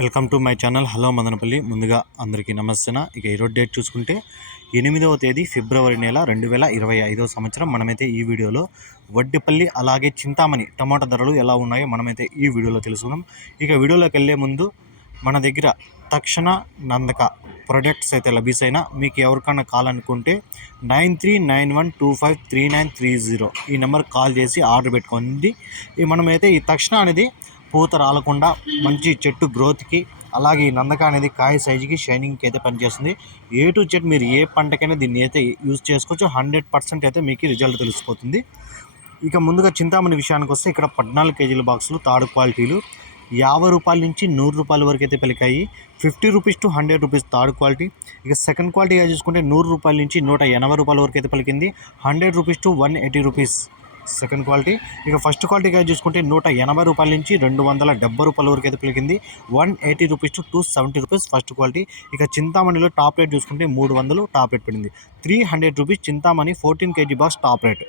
Welcome to my channel. Hello Madanapalle. ముందుగా అందరికీ నమస్తే ఇక ఈరోజు డేట్ చూసుకుంటే ఎనిమిదవ తేదీ ఫిబ్రవరి నెల రెండు వేల ఇరవై ఐదవ సంవత్సరం. మనమైతే ఈ వీడియోలో వడ్డిపల్లి అలాగే చింతామణి టమాటా ధరలు ఎలా ఉన్నాయో మనమైతే ఈ వీడియోలో తెలుసుకుందాం. ఇక వీడియోలోకి వెళ్ళే ముందు మన దగ్గర తక్షణ నందక ప్రొడక్ట్స్ అయితే లభిస్తాయినా మీకు ఎవరికైనా అనుకుంటే nine three nine one two five three nine three zero ఈ నెంబర్ కాల్ చేసి ఆర్డర్ పెట్టుకోండి. ఈ మనమైతే ఈ తక్షణ అనేది పూత రాలకుండా మంచి చెట్టు గ్రోత్కి అలాగే ఈ నందక అనేది కాయ సైజుకి షైనింగ్కి అయితే పనిచేస్తుంది. ఏ టు జెడ్ మీరు ఏ పంటకైనా దీన్ని అయితే యూజ్ చేసుకోవచ్చు. హండ్రెడ్ పర్సెంట్ అయితే మీకు రిజల్ట్ తెలిసిపోతుంది. ఇక ముందుగా చింతామణి విషయానికి వస్తే ఇక్కడ పద్నాలుగు కేజీల బాక్సులు తాడు క్వాలిటీలు. యాభై రూపాయల నుంచి నూరు రూపాయల వరకు అయితే పలికాయి. Fifty rupees to hundred rupees third quality. ఇక సెకండ్ క్వాలిటీగా చూసుకుంటే నూరు రూపాయల నుంచి నూట ఎనభై రూపాయల వరకు అయితే పలికింది. Hundred rupees to one eighty rupees. Second quality. ఇక ఫస్ట్ క్వాలిటీగా చూసుకుంటే నూట ఎనభై రూపాయల నుంచి రెండు వందల డెబ్బై రూపాయల వరకు అయితే పలికింది. One eighty rupees to two seventy rupees first quality. ఇక చింతామణిలో టాప్ రేట్ చూసుకుంటే మూడు వందలు టాప్ రేట్ పడింది. Three hundred rupees Chintamani fourteen KG box top rate.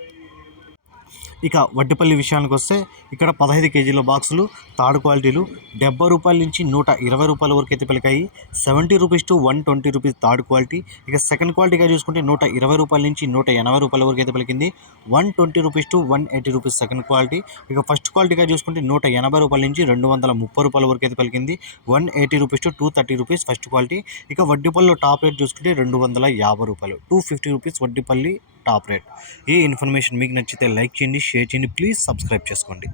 ఇక వడ్డిపల్లి విషయానికి వస్తే ఇక్కడ పదహైదు కేజీల బాక్సులు థర్డ్ క్వాలిటీలు డెబ్బై రూపాయల నుంచి నూట ఇరవై రూపాయల వరకు అయితే పలికాయి. Seventy rupees to one twenty rupees third quality. ఇక సెకండ్ క్వాలిటీగా చూసుకుంటే నూట ఇరవై రూపాయల నుంచి నూట ఎనభై రూపాయల వరకు అయితే పలికింది. One twenty rupees to one eighty rupees second quality. ఇక ఫస్ట్ క్వాలిటీగా చూసుకుంటే నూట ఎనభై రూపాయల నుంచి రెండు వందల ముప్పై రూపాయల వరకు అయితే పలికింది. One eighty rupees to two thirty rupees first quality. ఇక వడ్డీపల్లిలో టాప్ రేట్ చూసుకుంటే రెండు వందల యాభై రూపాయలు. Two fifty rupees Vaddipalli top rate. ఈ ఇన్ఫర్మేషన్ మీకు నచ్చితే లైక్ చేయండి షేర్ చేయండి ప్లీజ్ సబ్స్క్రైబ్ చేసుకోండి.